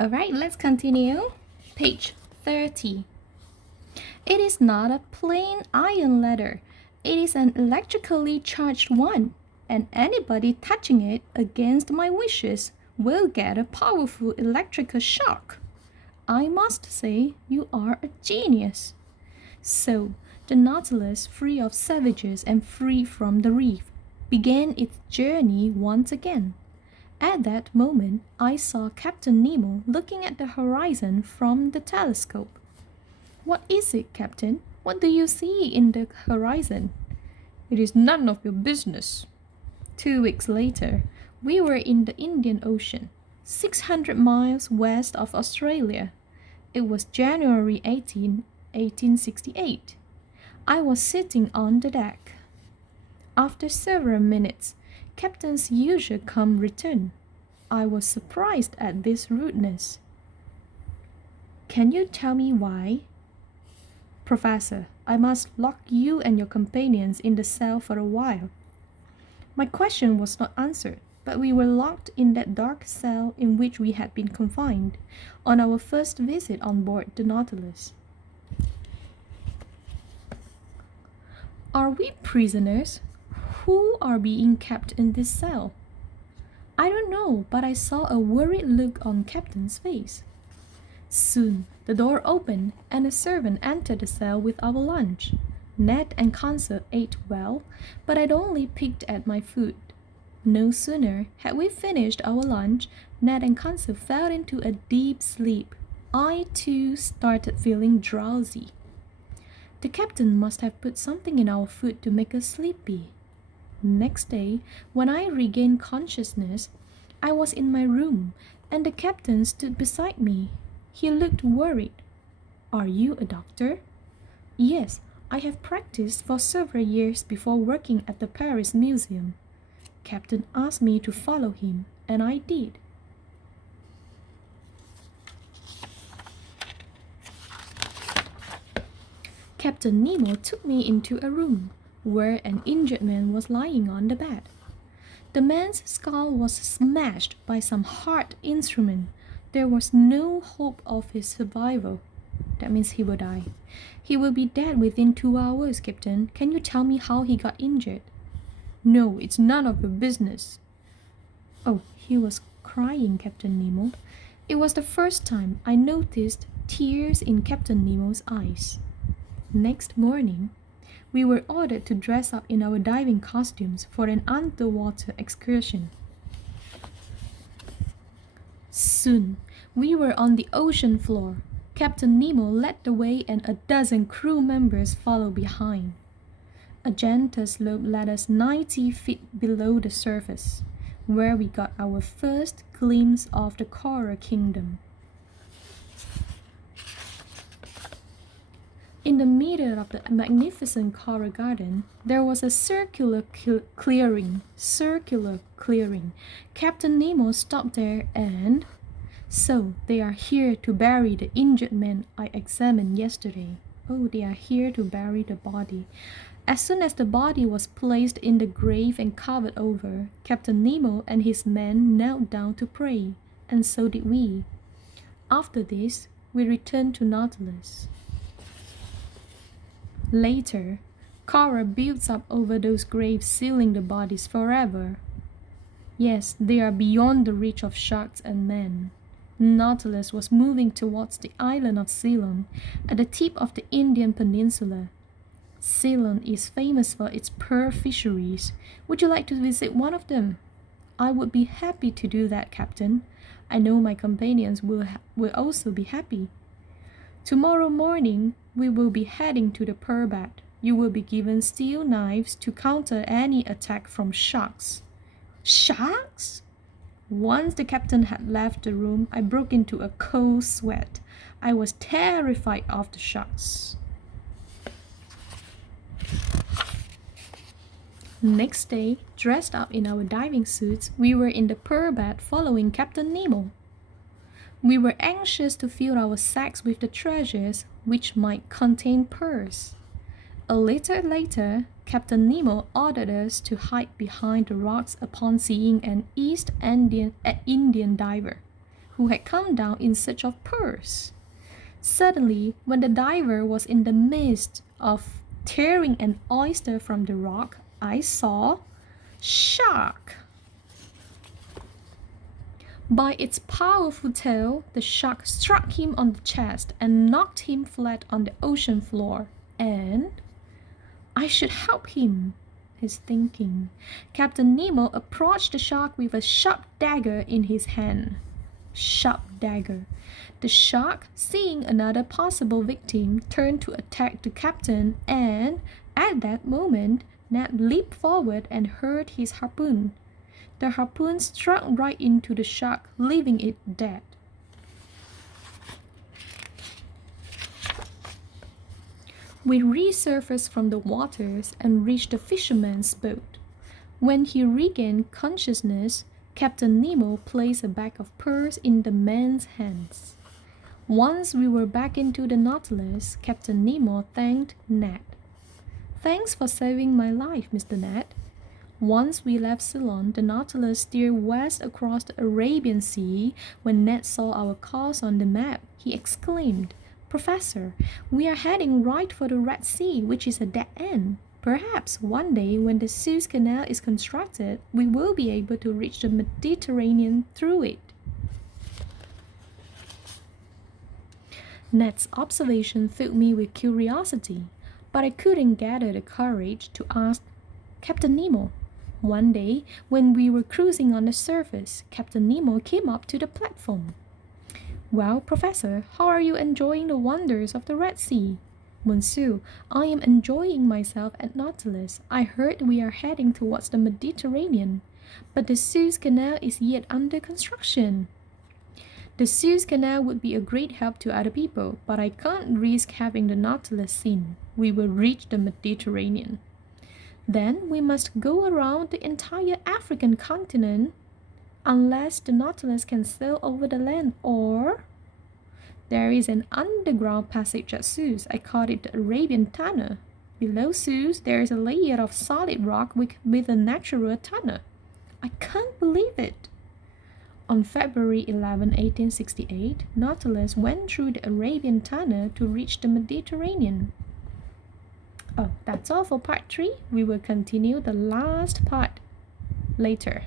Alright, let's continue. Page 30. It is not a plain iron ladder. It is an electrically charged one, and anybody touching it against my wishes will get a powerful electrical shock. I must say, you are a genius. So, the Nautilus, free of savages and free from the reef, began its journey once again. At that moment, I saw Captain Nemo looking at the horizon from the telescope. What is it, Captain? What do you see in the horizon? It is none of your business. 2 weeks later, we were in the Indian Ocean, 600 miles west of Australia. It was January 18, 1868. I was sitting on the deck. After several minutes, Captain's usual calm returned. I was surprised at this rudeness. Can you tell me why? Professor, I must lock you and your companions in the cell for a while. My question was not answered, but we were locked in that dark cell in which we had been confined on our first visit on board the Nautilus. Are we prisoners? Who are being kept in this cell? I don't know, but I saw a worried look on Captain's face. Soon the door opened and a servant entered the cell with our lunch. Ned and Conseil ate well, but I'd only picked at my food. No sooner had we finished our lunch, Ned and Conseil fell into a deep sleep. I too started feeling drowsy. The captain must have put something in our food to make us sleepy. Next day, when I regained consciousness, I was in my room, and the captain stood beside me. He looked worried. Are you a doctor? Yes, I have practiced for several years before working at the Paris Museum. Captain asked me to follow him, and I did. Captain Nemo took me into a room where an injured man was lying on the bed. The man's skull was smashed by some hard instrument. There was no hope of his survival. That means he will die. He will be dead within 2 hours, Captain. Can you tell me how he got injured? No, it's none of your business. Oh, he was crying, Captain Nemo. It was the first time I noticed tears in Captain Nemo's eyes. Next morning, we were ordered to dress up in our diving costumes for an underwater excursion. Soon, we were on the ocean floor. Captain Nemo led the way and a dozen crew members followed behind. A gentle slope led us 90 feet below the surface, where we got our first glimpse of the Coral Kingdom. In the middle of the magnificent coral garden, there was a circular clearing. Captain Nemo stopped there and... So, they are here to bury the injured man I examined yesterday. Oh, they are here to bury the body. As soon as the body was placed in the grave and covered over, Captain Nemo and his men knelt down to pray, and so did we. After this, we returned to Nautilus. Later, coral builds up over those graves, sealing the bodies forever. Yes, they are beyond the reach of sharks and men. Nautilus was moving towards the island of Ceylon, at the tip of the Indian peninsula. Ceylon is famous for its pearl fisheries. Would you like to visit one of them? I would be happy to do that, Captain. I know my companions will also be happy. Tomorrow morning, we will be heading to the pearl bed. You will be given steel knives to counter any attack from sharks. Sharks? Once the captain had left the room, I broke into a cold sweat. I was terrified of the sharks. Next day, dressed up in our diving suits, we were in the pearl bed following Captain Nemo. We were anxious to fill our sacks with the treasures which might contain pearls. A little later, Captain Nemo ordered us to hide behind the rocks upon seeing an East Indian diver. who had come down in search of pearls. Suddenly, when the diver was in the midst of tearing an oyster from the rock, I saw shark. By its powerful tail, the shark struck him on the chest and knocked him flat on the ocean floor. And I should help him, he's thinking. Captain Nemo approached the shark with a sharp dagger in his hand. Sharp dagger. The shark, seeing another possible victim, turned to attack the captain, and at that moment, Ned leaped forward and hurled his harpoon. The harpoon struck right into the shark, leaving it dead. We resurfaced from the waters and reached the fisherman's boat. When he regained consciousness, Captain Nemo placed a bag of pearls in the man's hands. Once we were back into the Nautilus, Captain Nemo thanked Ned. "Thanks for saving my life, Mr. Ned." Once we left Ceylon, the Nautilus steered west across the Arabian Sea. When Ned saw our course on the map, he exclaimed, "Professor, we are heading right for the Red Sea, which is a dead end. Perhaps one day when the Suez Canal is constructed, we will be able to reach the Mediterranean through it." Ned's observation filled me with curiosity, but I couldn't gather the courage to ask Captain Nemo. One day, when we were cruising on the surface, Captain Nemo came up to the platform. "Well, Professor, how are you enjoying the wonders of the Red Sea?" "Monsieur, I am enjoying myself at Nautilus. I heard we are heading towards the Mediterranean, but the Suez Canal is yet under construction." "The Suez Canal would be a great help to other people, but I can't risk having the Nautilus seen. We will reach the Mediterranean. Then we must go around the entire African continent, unless the Nautilus can sail over the land, or there is an underground passage at Suez. I call it the Arabian Tunnel. Below Suez, there is a layer of solid rock with a natural tunnel. I can't believe it." On February 11, 1868, Nautilus went through the Arabian Tunnel to reach the Mediterranean. Oh, that's all for part 3. We will continue the last part later.